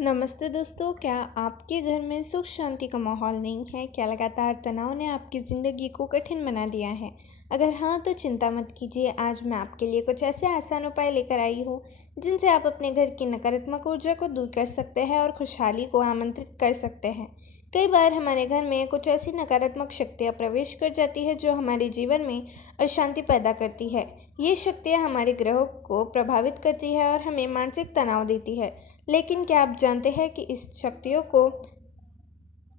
नमस्ते दोस्तों, क्या आपके घर में सुख शांति का माहौल नहीं है? क्या लगातार तनाव ने आपकी ज़िंदगी को कठिन बना दिया है? अगर हाँ, तो चिंता मत कीजिए। आज मैं आपके लिए कुछ ऐसे आसान उपाय लेकर आई हूँ जिनसे आप अपने घर की नकारात्मक ऊर्जा को दूर कर सकते हैं और खुशहाली को आमंत्रित कर सकते हैं। कई बार हमारे घर में कुछ ऐसी नकारात्मक शक्तियाँ प्रवेश कर जाती है जो हमारे जीवन में अशांति पैदा करती है। ये शक्तियाँ हमारे ग्रहों को प्रभावित करती है और हमें मानसिक तनाव देती है। लेकिन क्या आप जानते हैं कि इस शक्तियों को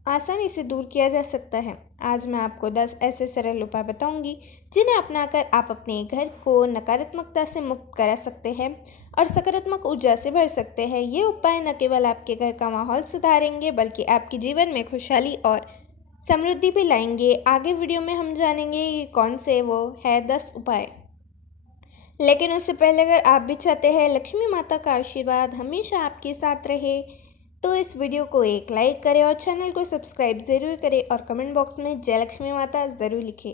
आसानी से दूर किया जा सकता है? आज मैं आपको 10 ऐसे सरल उपाय बताऊंगी जिन्हें अपनाकर आप अपने घर को नकारात्मकता से मुक्त करा सकते हैं और सकारात्मक ऊर्जा से भर सकते हैं। ये उपाय न केवल आपके घर का माहौल सुधारेंगे बल्कि आपके जीवन में खुशहाली और समृद्धि भी लाएंगे। आगे वीडियो में हम जानेंगे ये कौन से वो है 10 उपाय। लेकिन उससे पहले अगर आप भी चाहते हैं लक्ष्मी माता का आशीर्वाद हमेशा आपके साथ रहे तो इस वीडियो को एक लाइक करें और चैनल को सब्सक्राइब ज़रूर करें और कमेंट बॉक्स में जय लक्ष्मी माता ज़रूर लिखें।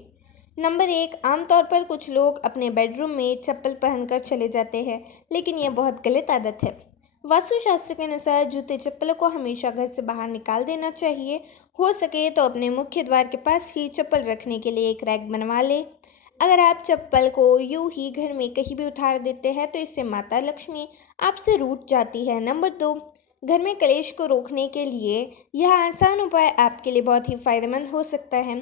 नंबर 1, आमतौर पर कुछ लोग अपने बेडरूम में चप्पल पहनकर चले जाते हैं, लेकिन यह बहुत गलत आदत है। वास्तुशास्त्र के अनुसार जूते चप्पलों को हमेशा घर से बाहर निकाल देना चाहिए। हो सके तो अपने मुख्य द्वार के पास ही चप्पल रखने के लिए एक रैक बनवा लें। अगर आप चप्पल को यूं ही घर में कहीं भी उतार देते हैं तो इससे माता लक्ष्मी आपसे रूठ जाती है। नंबर 2, घर में कलेश को रोकने के लिए यह आसान उपाय आपके लिए बहुत ही फायदेमंद हो सकता है।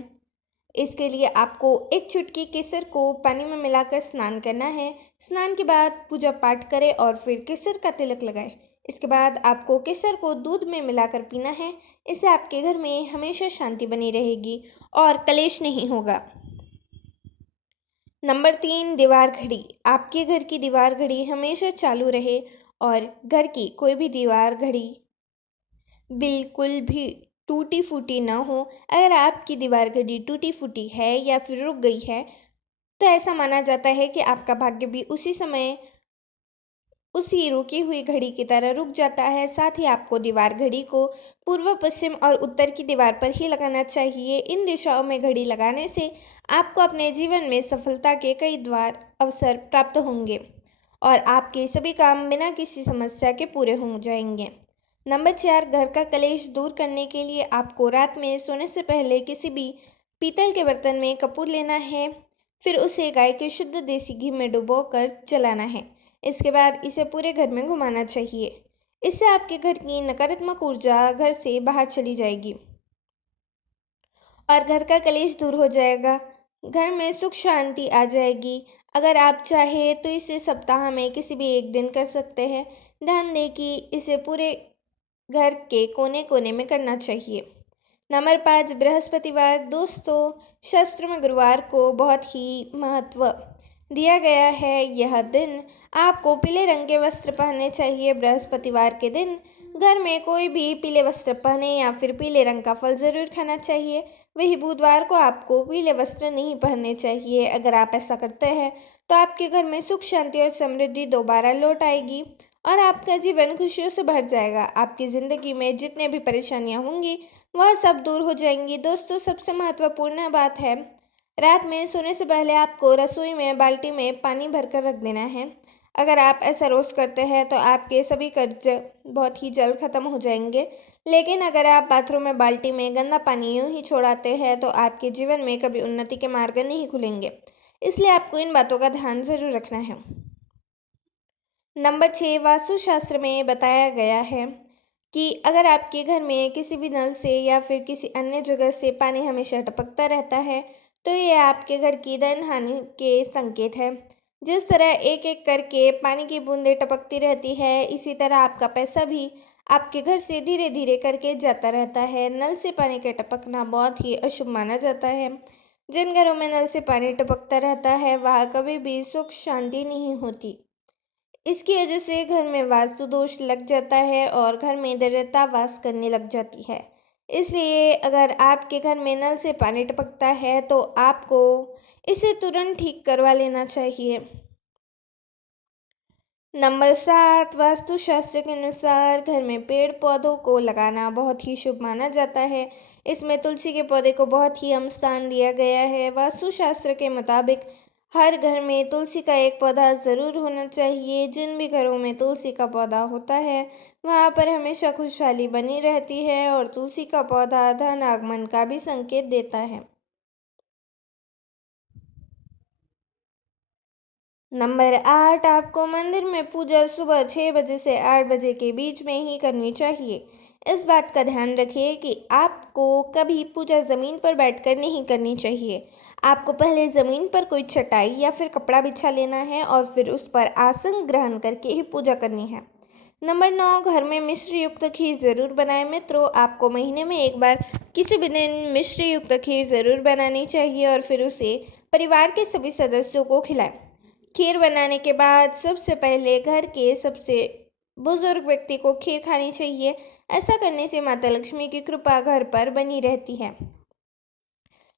इसके लिए आपको एक चुटकी केसर को पानी में मिलाकर स्नान करना है। स्नान के बाद पूजा पाठ करें और फिर केसर का तिलक लगाएं। इसके बाद आपको केसर को दूध में मिलाकर पीना है। इससे आपके घर में हमेशा शांति बनी रहेगी और कलेश नहीं होगा। नंबर 3, दीवार घड़ी। आपके घर की दीवार घड़ी हमेशा चालू रहे और घर की कोई भी दीवार घड़ी बिल्कुल भी टूटी फूटी ना हो। अगर आपकी दीवार घड़ी टूटी फूटी है या फिर रुक गई है तो ऐसा माना जाता है कि आपका भाग्य भी उसी समय उसी रुकी हुई घड़ी की तरह रुक जाता है। साथ ही आपको दीवार घड़ी को पूर्व, पश्चिम और उत्तर की दीवार पर ही लगाना चाहिए। इन दिशाओं में घड़ी लगाने से आपको अपने जीवन में सफलता के कई द्वार अवसर प्राप्त होंगे और आपके सभी काम बिना किसी समस्या के पूरे हो जाएंगे। नंबर 4, घर का कलेश दूर करने के लिए आपको रात में सोने से पहले किसी भी पीतल के बर्तन में कपूर लेना है। फिर उसे गाय के शुद्ध देसी घी में डुबोकर जलाना है। इसके बाद इसे पूरे घर में घुमाना चाहिए। इससे आपके घर की नकारात्मक ऊर्जा घर से बाहर चली जाएगी और घर का कलेश दूर हो जाएगा। घर में सुख शांति आ जाएगी। अगर आप चाहें तो इसे सप्ताह में किसी भी एक दिन कर सकते हैं। ध्यान दें कि इसे पूरे घर के कोने कोने में करना चाहिए। नंबर 5, बृहस्पतिवार। दोस्तों, शास्त्र में गुरुवार को बहुत ही महत्व दिया गया है। यह दिन आपको पीले रंग के वस्त्र पहनने चाहिए। बृहस्पतिवार के दिन घर में कोई भी पीले वस्त्र पहने या फिर पीले रंग का फल ज़रूर खाना चाहिए। वही बुधवार को आपको पीले वस्त्र नहीं पहनने चाहिए। अगर आप ऐसा करते हैं तो आपके घर में सुख शांति और समृद्धि दोबारा लौट आएगी और आपका जीवन खुशियों से भर जाएगा। आपकी ज़िंदगी में जितने भी परेशानियां होंगी वह सब दूर हो जाएंगी। दोस्तों, सबसे महत्वपूर्ण बात है, रात में सोने से पहले आपको रसोई में बाल्टी में पानी भरकर रख देना है। अगर आप ऐसा रोज़ करते हैं तो आपके सभी कर्ज बहुत ही जल्द ख़त्म हो जाएंगे। लेकिन अगर आप बाथरूम में बाल्टी में गंदा पानी यूं ही छोड़ाते हैं तो आपके जीवन में कभी उन्नति के मार्ग नहीं खुलेंगे। इसलिए आपको इन बातों का ध्यान ज़रूर रखना है। नंबर 6, वास्तुशास्त्र में बताया गया है कि अगर आपके घर में किसी भी नल से या फिर किसी अन्य जगह से पानी हमेशा टपकता रहता है तो ये आपके घर की धन हानि के संकेत है। जिस तरह एक एक करके पानी की बूंदें टपकती रहती है, इसी तरह आपका पैसा भी आपके घर से धीरे धीरे करके जाता रहता है। नल से पानी का टपकना बहुत ही अशुभ माना जाता है। जिन घरों में नल से पानी टपकता रहता है वहाँ कभी भी सुख शांति नहीं होती। इसकी वजह से घर में वास्तु दोष लग जाता है और घर में दरिद्रता वास करने लग जाती है। इसलिए अगर आपके घर में नल से पानी टपकता है तो आपको इसे तुरंत ठीक करवा लेना चाहिए। नंबर 7, वास्तुशास्त्र के अनुसार घर में पेड़ पौधों को लगाना बहुत ही शुभ माना जाता है। इसमें तुलसी के पौधे को बहुत ही अहम स्थान दिया गया है। वास्तुशास्त्र के मुताबिक हर घर में तुलसी का एक पौधा ज़रूर होना चाहिए। जिन भी घरों में तुलसी का पौधा होता है वहाँ पर हमेशा खुशहाली बनी रहती है और तुलसी का पौधा धन आगमन का भी संकेत देता है। नंबर 8, आपको मंदिर में पूजा सुबह 6 बजे से 8 बजे के बीच में ही करनी चाहिए। इस बात का ध्यान रखिए कि आपको कभी पूजा ज़मीन पर बैठकर नहीं करनी चाहिए। आपको पहले ज़मीन पर कोई चटाई या फिर कपड़ा बिछा लेना है और फिर उस पर आसन ग्रहण करके ही पूजा करनी है। नंबर 9, घर में मिश्री युक्त खीर ज़रूर बनाएं। मित्रों, आपको महीने में एक बार किसी भी दिन मिश्री युक्त खीर ज़रूर बनानी चाहिए और फिर उसे परिवार के सभी सदस्यों को खिलाएं। खीर बनाने के बाद सबसे पहले घर के सबसे बुजुर्ग व्यक्ति को खीर खानी चाहिए। ऐसा करने से माता लक्ष्मी की कृपा घर पर बनी रहती है।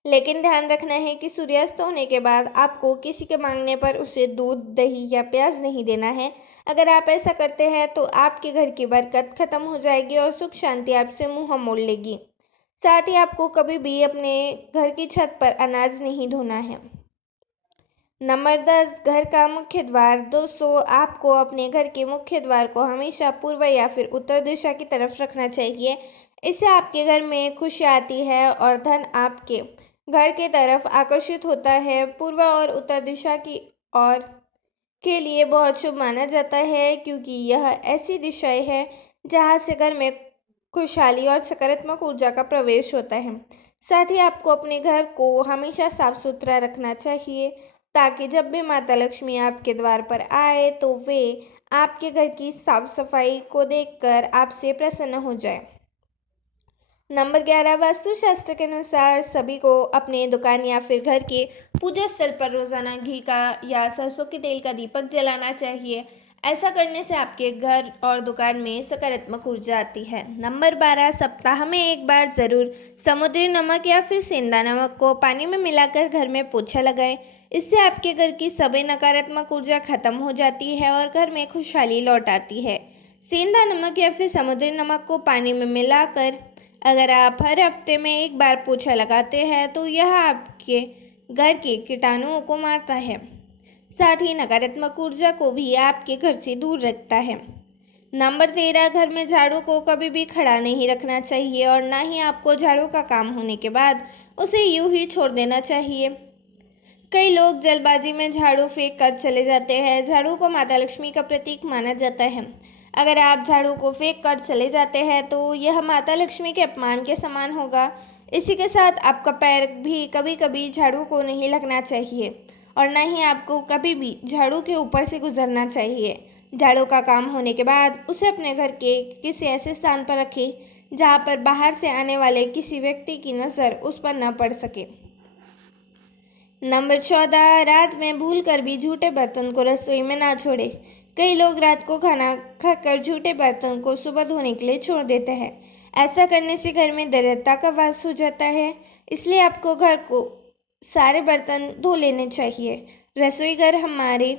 लेकिन ध्यान रखना है कि सूर्यास्त होने के बाद आपको किसी के मांगने पर उसे दूध, दही या प्याज नहीं देना है। अगर आप ऐसा करते हैं तो आपके घर की बरकत खत्म हो जाएगी और सुख शांति आपसे मुंह मोड़ लेगी। साथ ही आपको कभी भी अपने घर की छत पर अनाज नहीं धोना है। नंबर 10, घर का मुख्य द्वार। दोस्तों, आपको अपने घर के मुख्य द्वार को हमेशा पूर्व या फिर उत्तर दिशा की तरफ रखना चाहिए। इससे आपके घर में खुशी आती है और धन आपके घर के तरफ आकर्षित होता है। पूर्व और उत्तर दिशा की ओर के लिए बहुत शुभ माना जाता है क्योंकि यह ऐसी दिशाएं हैं जहाँ से घर में खुशहाली और सकारात्मक ऊर्जा का प्रवेश होता है। साथ ही आपको अपने घर को हमेशा साफ सुथरा रखना चाहिए ताकि जब भी माता लक्ष्मी आपके द्वार पर आए तो वे आपके घर की साफ सफाई को देखकर आपसे प्रसन्न हो जाए। नंबर 11, वास्तुशास्त्र के अनुसार सभी को अपने दुकान या फिर घर के पूजा स्थल पर रोजाना घी का या सरसों के तेल का दीपक जलाना चाहिए। ऐसा करने से आपके घर और दुकान में सकारात्मक ऊर्जा आती है। नंबर 12, सप्ताह में एक बार ज़रूर समुद्री नमक या फिर सेंधा नमक को पानी में मिलाकर घर में पोछा लगाएं। इससे आपके घर की सभी नकारात्मक ऊर्जा खत्म हो जाती है और घर में खुशहाली लौट आती है। सेंधा नमक या फिर समुद्री नमक को पानी में मिलाकर अगर आप हर हफ्ते में एक बार पोछा लगाते हैं तो यह आपके घर के कीटाणुओं को मारता है। साथ ही नकारात्मक ऊर्जा को भी आपके घर से दूर रखता है। नंबर 13, घर में झाड़ू को कभी भी खड़ा नहीं रखना चाहिए और ना ही आपको झाड़ू का काम होने के बाद उसे यूं ही छोड़ देना चाहिए। कई लोग जल्दबाजी में झाड़ू फेंक कर चले जाते हैं। झाड़ू को माता लक्ष्मी का प्रतीक माना जाता है। अगर आप झाड़ू को फेंक कर चले जाते हैं तो यह माता लक्ष्मी के अपमान के समान होगा। इसी के साथ आपका पैर भी कभी कभी झाड़ू को नहीं लगना चाहिए और न ही आपको कभी भी झाड़ू के ऊपर से गुजरना चाहिए। झाड़ू का काम होने के बाद उसे अपने घर के किसी ऐसे स्थान पर रखें जहाँ पर बाहर से आने वाले किसी व्यक्ति की नज़र उस पर न पड़ सके। नंबर 14, रात में भूल कर भी झूठे बर्तन को रसोई में ना छोड़े। कई लोग रात को खाना खाकर झूठे बर्तन को सुबह धोने के लिए छोड़ देते हैं। ऐसा करने से घर में दरिद्रता का वास हो जाता है। इसलिए आपको घर को सारे बर्तन धो लेने चाहिए। रसोई घर हमारे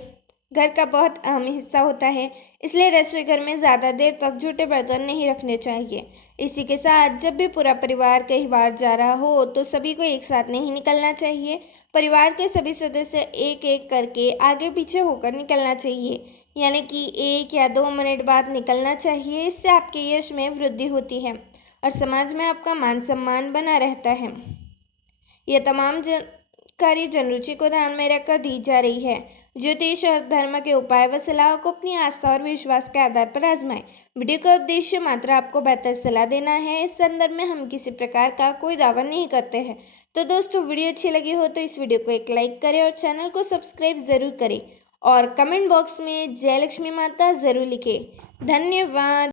घर का बहुत अहम हिस्सा होता है, इसलिए रसोई घर में ज़्यादा देर तक झूठे बर्तन नहीं रखने चाहिए। इसी के साथ जब भी पूरा परिवार कहीं बाहर जा रहा हो तो सभी को एक साथ नहीं निकलना चाहिए। परिवार के सभी सदस्य एक एक करके आगे पीछे होकर निकलना चाहिए, यानी कि 1 या 2 मिनट बाद निकलना चाहिए। इससे आपके यश में वृद्धि होती है और समाज में आपका मान सम्मान बना रहता है। यह तमाम जानकारी जनरुचि को ध्यान में रखकर दी जा रही है। ज्योतिष और धर्म के उपाय व सलाह को अपनी आस्था और विश्वास के आधार पर आजमाएं। वीडियो का उद्देश्य मात्र आपको बेहतर सलाह देना है। इस संदर्भ में हम किसी प्रकार का कोई दावा नहीं करते हैं। तो दोस्तों, वीडियो अच्छी लगी हो तो इस वीडियो को एक लाइक करें और चैनल को सब्सक्राइब ज़रूर करें और कमेंट बॉक्स में जय लक्ष्मी माता ज़रूर लिखें। धन्यवाद।